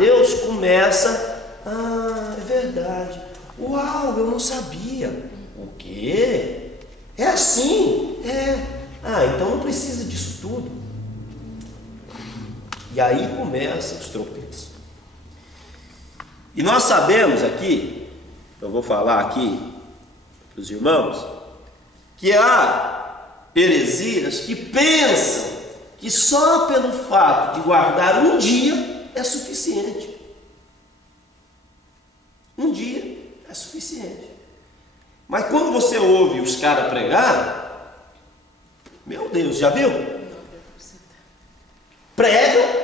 Deus começa: ah, é verdade, uau, eu não sabia. O quê? É assim? É. Ah, então não precisa disso tudo. E aí começam os tropeços. E nós sabemos aqui, eu vou falar aqui para os irmãos, que há heresias que pensam que só pelo fato de guardar um dia é suficiente. Um dia é suficiente. Mas quando você ouve os caras pregar, meu Deus, já viu? Pregam.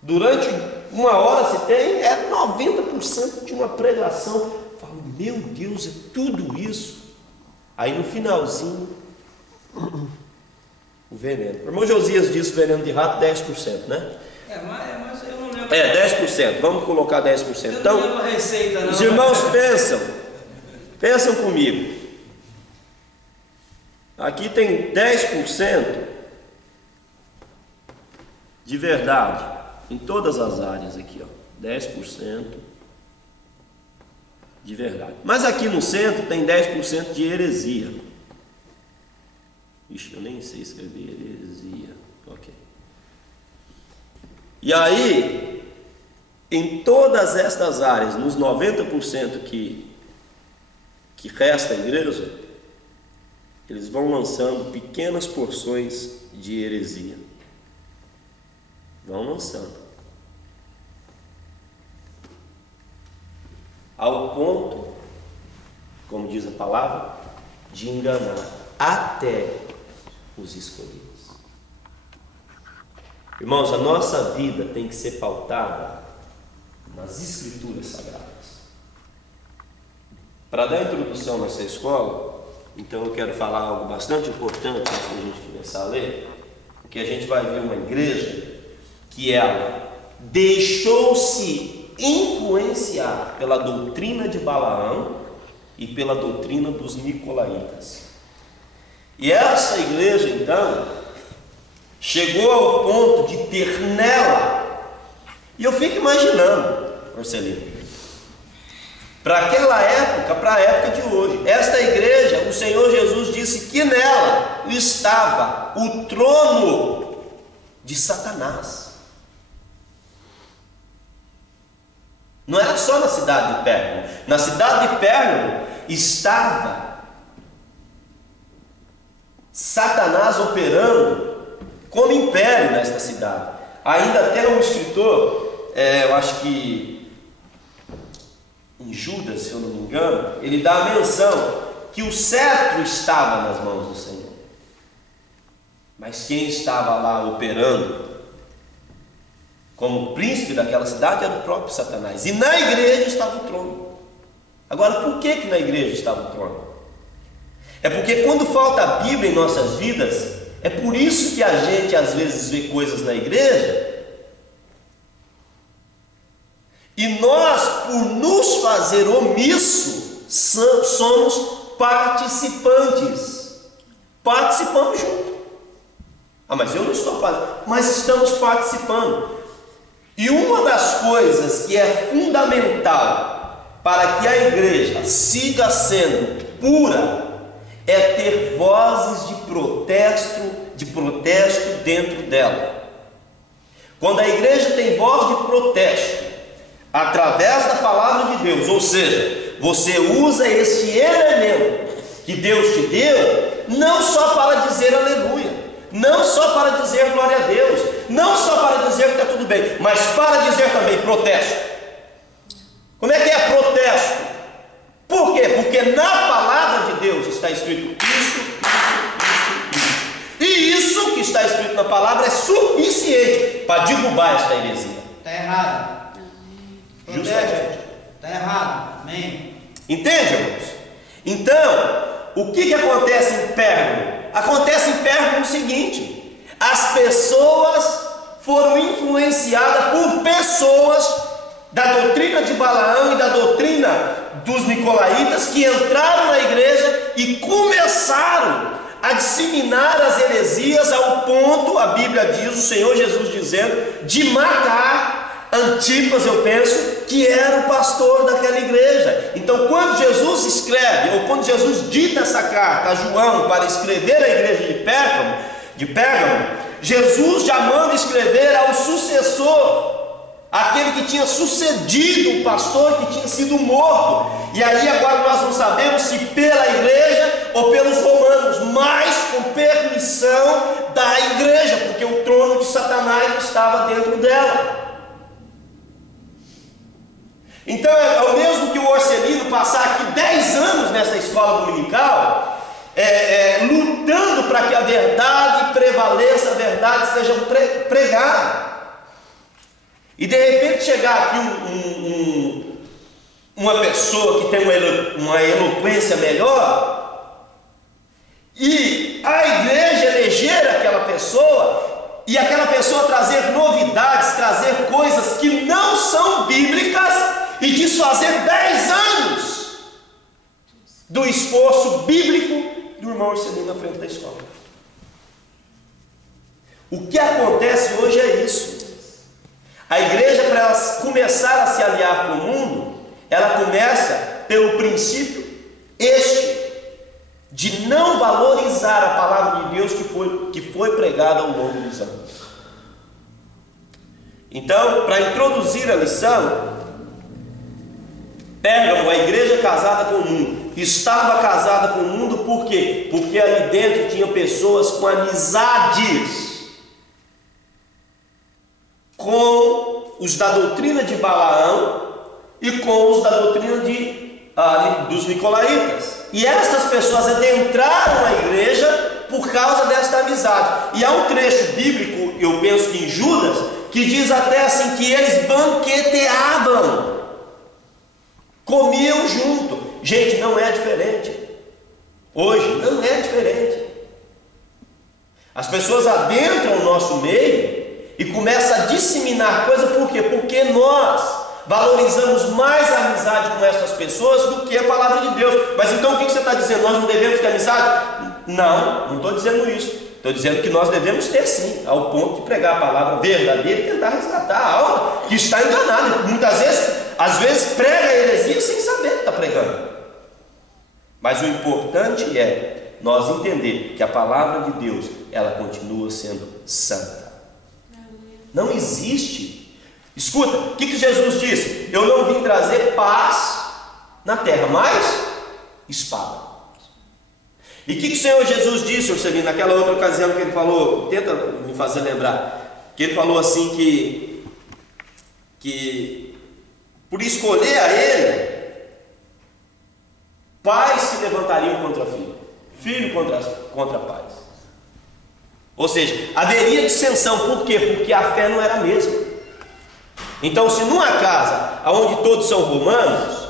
Durante uma hora se tem, 90% de uma pregação. Falo, meu Deus, é tudo isso. Aí no finalzinho, o veneno. O irmão Josias disse veneno de rato 10%, né? Mas eu não lembro. 10%, vamos colocar 10%. Então, eu não lembro a receita, não. Os irmãos pensam comigo. Aqui tem 10% de verdade em todas as áreas aqui, ó. 10% de verdade. Mas aqui no centro tem 10% de heresia. Ixi, eu nem sei escrever heresia. Ok. E aí, em todas estas áreas, nos 90% que resta a igreja, eles vão lançando pequenas porções de heresia. Vão lançando. Ao ponto, como diz a palavra, de enganar até os escolhidos. Irmãos, a nossa vida tem que ser pautada nas Escrituras Sagradas. Para dar introdução nessa escola, então eu quero falar algo bastante importante antes da gente começar a ler, porque a gente vai ver uma igreja que ela deixou-se influenciar pela doutrina de Balaão e pela doutrina dos nicolaítas. E essa igreja, então, chegou ao ponto de ter nela, e eu fico imaginando, Marcelino, para aquela época, para a época de hoje, esta igreja, o Senhor Jesus disse que nela estava o trono de Satanás. Não era só na cidade de Pérgamo. Na cidade de Pérgamo estava Satanás operando como império nesta cidade. Ainda tem um escritor, eu acho que em Judas, se eu não me engano, ele dá a menção que o cetro estava nas mãos do Senhor. Mas quem estava lá operando como príncipe daquela cidade era o próprio Satanás. E na igreja estava o trono. Agora, por que na igreja estava o trono? É porque quando falta a Bíblia em nossas vidas, é por isso que a gente às vezes vê coisas na igreja, e nós, por nos fazer omisso, somos participantes. Participamos junto. Ah, mas eu não estou fazendo. Mas estamos participando. E uma das coisas que é fundamental para que a igreja siga sendo pura é ter vozes de protesto dentro dela. Quando a igreja tem voz de protesto através da palavra de Deus, ou seja, você usa este elemento que Deus te deu, não só para dizer aleluia, não só para dizer glória a Deus, não só para dizer que está tudo bem, mas para dizer também protesto. Como é que é protesto? Por quê? Porque na palavra de Deus está escrito isso. E isso que está escrito na palavra é suficiente para derrubar esta heresia. Está errado. Justamente. Está errado. Amém. Entende, irmãos? Então, o que acontece em Pérgamo? Acontece em Pérgamo o seguinte: as pessoas foram influenciadas por pessoas da doutrina de Balaão e da doutrina dos nicolaítas, que entraram na igreja e começaram a disseminar as heresias ao ponto, a Bíblia diz, o Senhor Jesus dizendo, de matar Antipas, eu penso, que era o pastor daquela igreja. Então, quando Jesus escreve, ou quando Jesus dita essa carta a João para escrever a igreja de Pérgamo, Jesus já manda escrever ao sucessor, aquele que tinha sucedido o pastor que tinha sido morto. E aí agora nós não sabemos se pela igreja ou pelos romanos, mas com permissão da igreja, porque o trono de Satanás estava dentro dela. Então é o mesmo que o Orcelino passar aqui 10 anos nessa escola dominical, lutando para que a verdade prevaleça, a verdade seja pregada. E de repente chegar aqui uma pessoa que tem uma eloquência melhor, e a igreja eleger aquela pessoa, e aquela pessoa trazer novidades, trazer coisas que não são bíblicas, e desfazer 10 anos do esforço bíblico do irmão Orcelino na frente da escola. O que acontece hoje é isso. A igreja, para ela começar a se aliar com o mundo, ela começa pelo princípio de não valorizar a palavra de Deus que foi pregada ao longo dos anos. Então, para introduzir a lição, Pérgamo, a igreja casada com o mundo, estava casada com o mundo por quê? Porque ali dentro tinha pessoas com amizades com os da doutrina de Balaão e com os da doutrina dos Nicolaítas. E estas pessoas adentraram a igreja por causa desta amizade. E há um trecho bíblico, eu penso que em Judas, que diz até assim que eles banqueteavam, comiam junto. Gente, não é diferente. Hoje não é diferente. As pessoas adentram o nosso meio e começam a disseminar coisas. Por quê? Porque nós valorizamos mais a amizade com essas pessoas do que a palavra de Deus. Mas então o que você está dizendo? Nós não devemos ter amizade? Não estou dizendo isso. Estou dizendo que nós devemos ter sim, ao ponto de pregar a palavra verdadeira e tentar resgatar a alma que está enganada. Muitas vezes, às vezes, prega a heresia sem saber que está pregando. Mas o importante é nós entender que a palavra de Deus, ela continua sendo santa. Não existe. Escuta, o que Jesus disse? Eu não vim trazer paz na terra, mas espada. E o que o Senhor Jesus disse, Orcelino, naquela outra ocasião que ele falou, tenta me fazer lembrar, que ele falou assim que por escolher a ele, pais se levantariam contra filho, filho contra pais. Ou seja, haveria dissensão. Por quê? Porque a fé não era a mesma. Então, se numa casa onde todos são romanos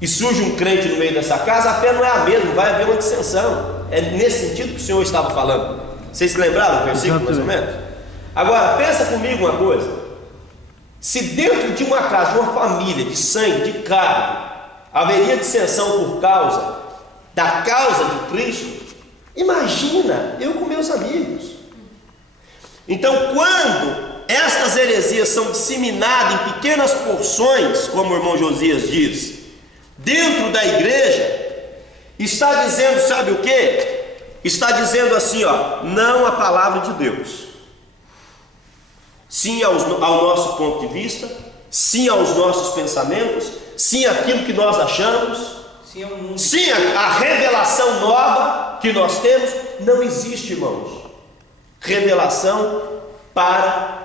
e surge um crente no meio dessa casa, a fé não é a mesma, vai haver uma dissensão. É nesse sentido que o Senhor estava falando. Vocês se lembraram do versículo, mais ou menos? Agora, pensa comigo uma coisa. Se dentro de uma casa, de uma família, de sangue, de carne, haveria dissensão por causa da causa de Cristo, imagina eu com meus amigos. Então, quando estas heresias são disseminadas em pequenas porções, como o irmão Josias diz, dentro da igreja, está dizendo, sabe o que? Está dizendo assim, não a palavra de Deus, sim ao nosso ponto de vista, sim aos nossos pensamentos, sim aquilo que nós achamos, sim a revelação nova que nós temos. Não existe, irmãos, revelação para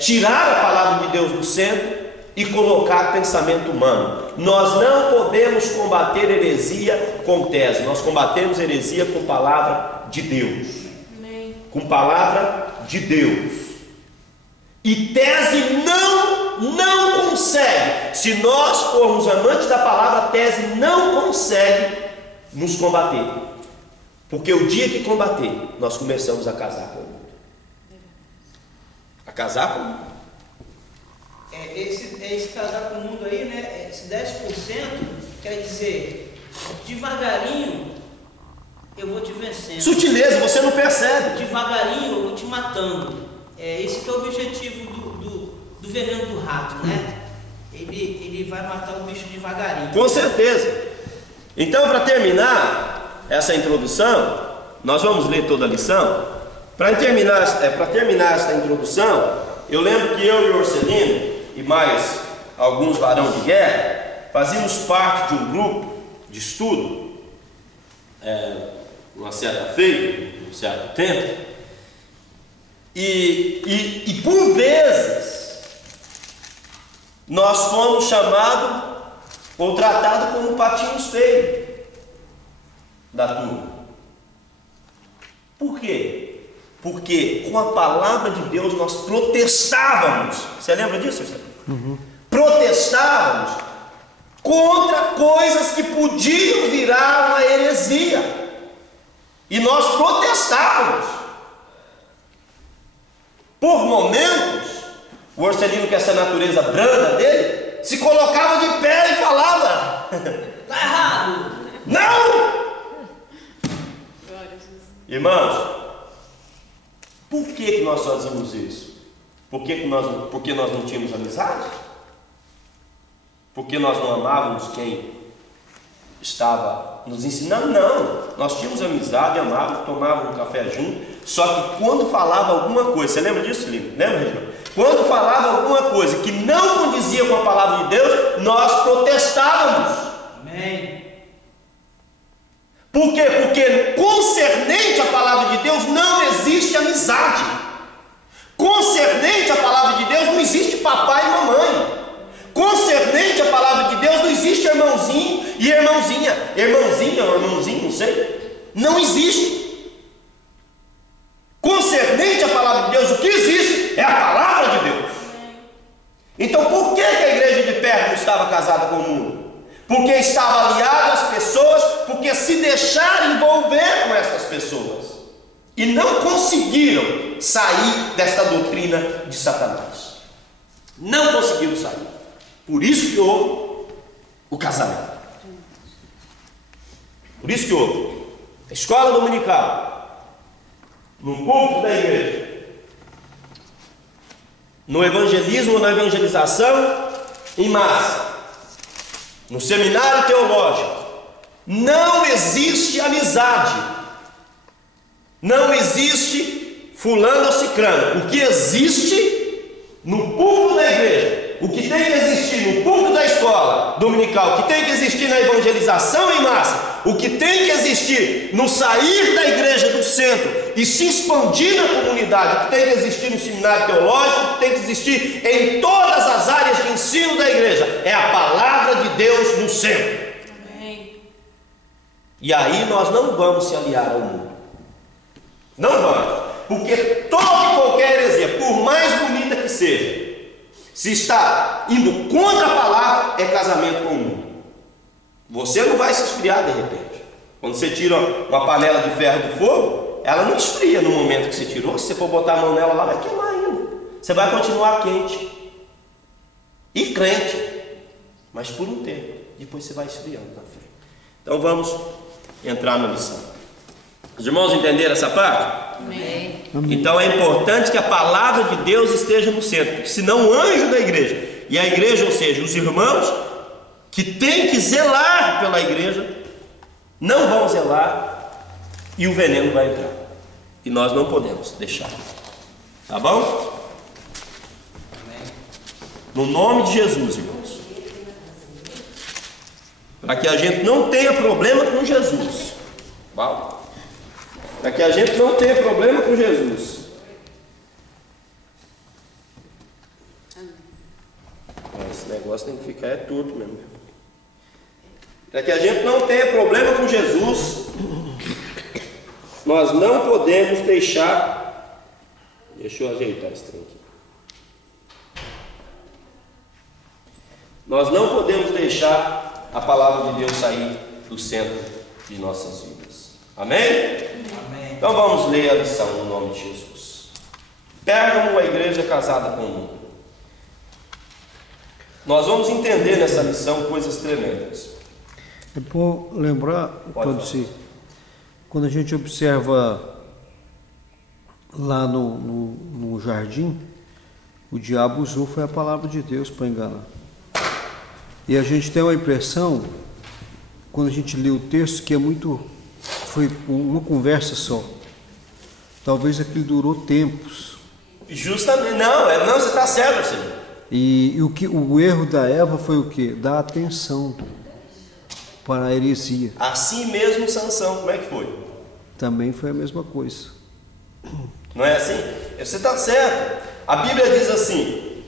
tirar a palavra de Deus do centro e colocar pensamento humano. Nós não podemos combater heresia com tese, nós combatemos heresia com palavra de Deus. Amém. Com palavra de Deus. E tese não consegue. Se nós formos amantes da palavra, tese não consegue nos combater. Porque o dia que combater, nós começamos a casar com o mundo. A casar com o mundo. Esse casar com o mundo aí, né? Esse 10% quer dizer, devagarinho, eu vou te vencendo. Sutileza, você não percebe. Devagarinho eu vou te matando. Esse que é o objetivo do veneno do rato, né? Ele vai matar o bicho devagarinho. Com certeza. Então, para terminar essa introdução, nós vamos ler toda a lição. Para terminar essa introdução, eu lembro que eu e o Orcelino e mais alguns varões de guerra fazíamos parte de um grupo de estudo, uma certa feita, um certo tempo, e por vezes nós fomos chamados ou tratados como patinhos feios da turma. Por quê? Porque com a palavra de Deus nós protestávamos. Você lembra disso, José? Uhum. Protestávamos contra coisas que podiam virar uma heresia. E nós protestávamos. Por momentos, o Orcelino, com essa natureza branda dele, se colocava de pé e falava: Está errado! Não! Irmãos, por que nós fazíamos isso? Porque nós não tínhamos amizade? Porque nós não amávamos quem estava nos ensinando? Não, nós tínhamos amizade, amávamos, tomávamos um café junto. Só que quando falava alguma coisa, você lembra disso, Lino? Lembra, Reginaldo? Quando falava alguma coisa que não condizia com a palavra de Deus, nós protestávamos. Amém. Por quê? Porque concernente à palavra de Deus não existe amizade. Concernente à palavra de Deus não existe papai e mamãe. Concernente à palavra de Deus não existe irmãozinho e irmãozinha. Irmãozinha ou irmãozinho, não sei. Não existe. Concernente à palavra de Deus, o que existe é a palavra de Deus. Então por que a igreja de Pérgamo estava casada com o mundo? Porque estava aliado às pessoas, porque se deixaram envolver com essas pessoas e não conseguiram sair desta doutrina de Satanás. Não conseguiram sair. Por isso que houve o casamento. Por isso que houve a escola dominical, no púlpito da igreja, no evangelismo, na evangelização em massa, no seminário teológico, não existe amizade, não existe fulano ou cicrano. O que existe no púlpito da igreja, o que tem que existir no púlpito da escola dominical, o que tem que existir na evangelização em massa, o que tem que existir no sair da igreja do centro e se expandir na comunidade, o que tem que existir no seminário teológico, o que tem que existir em todas as áreas de ensino da igreja, é a palavra de Deus no centro. Amém. E aí nós não vamos se aliar ao mundo. Não vamos. Porque toda e qualquer heresia, por mais bonita que seja, se está indo contra a palavra, é casamento com o mundo. Você não vai se esfriar de repente. Quando você tira uma panela de ferro do fogo, ela não esfria no momento que você tirou. Se você for botar a mão nela lá, vai queimar ainda. Você vai continuar quente e crente, mas por um tempo. Depois você vai esfriando na fé. Então vamos entrar na lição. Os irmãos entenderam essa parte? Amém. Então é importante que a palavra de Deus esteja no centro, porque senão o anjo da igreja, e a igreja, ou seja, os irmãos que têm que zelar pela igreja, não vão zelar e o veneno vai entrar. E nós não podemos deixar. Tá bom? No nome de Jesus, irmãos. Para que a gente não tenha problema com Jesus. Uau. Para que a gente não tenha problema com Jesus. Esse negócio tem que ficar tudo mesmo. Para que a gente não tenha problema com Jesus, nós não podemos deixar. Deixa eu ajeitar esse trem aqui. Nós não podemos deixar a palavra de Deus sair do centro de nossas vidas. Amém? Amém. Então vamos ler a lição no nome de Jesus. Pérgamo, a igreja casada com o mundo. Nós vamos entender nessa lição coisas tremendas. É bom lembrar, Pode quando se Quando a gente observa lá no jardim, o diabo usou foi a palavra de Deus para enganar. E a gente tem uma impressão, quando a gente lê o texto, que foi uma conversa só. Talvez aquilo durou tempos. Justamente, não, você está certo, senhor. E o erro da Eva foi o quê? Dar atenção para a heresia. Assim mesmo Sansão, como é que foi? Também foi a mesma coisa. Não é assim? Você está certo. A Bíblia diz assim,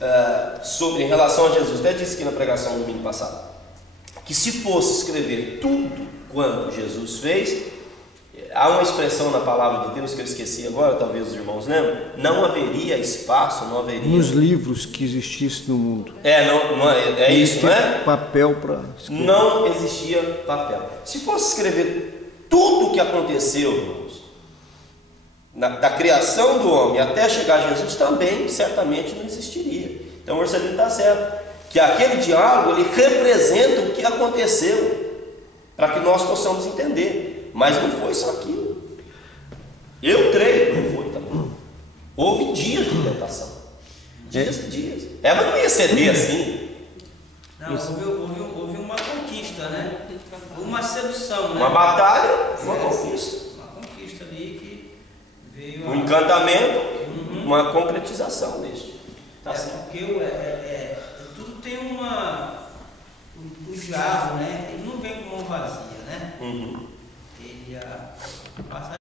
em relação a Jesus, até disse aqui na pregação do domingo passado, que se fosse escrever tudo quanto Jesus fez, há uma expressão na palavra de Deus que eu esqueci agora, talvez os irmãos lembrem, não haveria espaço, não haveria... Nos livros que existissem no mundo. É isso, não é? Papel para escrever. Não existia papel. Se fosse escrever tudo o que aconteceu, irmãos, da criação do homem até chegar a Jesus, também certamente não existiria. Então o Marcelino está certo, que aquele diálogo ele representa o que aconteceu, para que nós possamos entender. Mas não foi só aquilo. Eu creio que não foi também. Houve dias de tentação. Dias e dias. Ela não ia ceder assim. Não, houve uma conquista, né? Uma sedução, né? Uma batalha, uma conquista. Uma conquista ali que veio... Um encantamento, uma concretização deste. Tá certo. Porque tudo tem o diabo, né? Ele não vem com mão vazia, né? Ele passa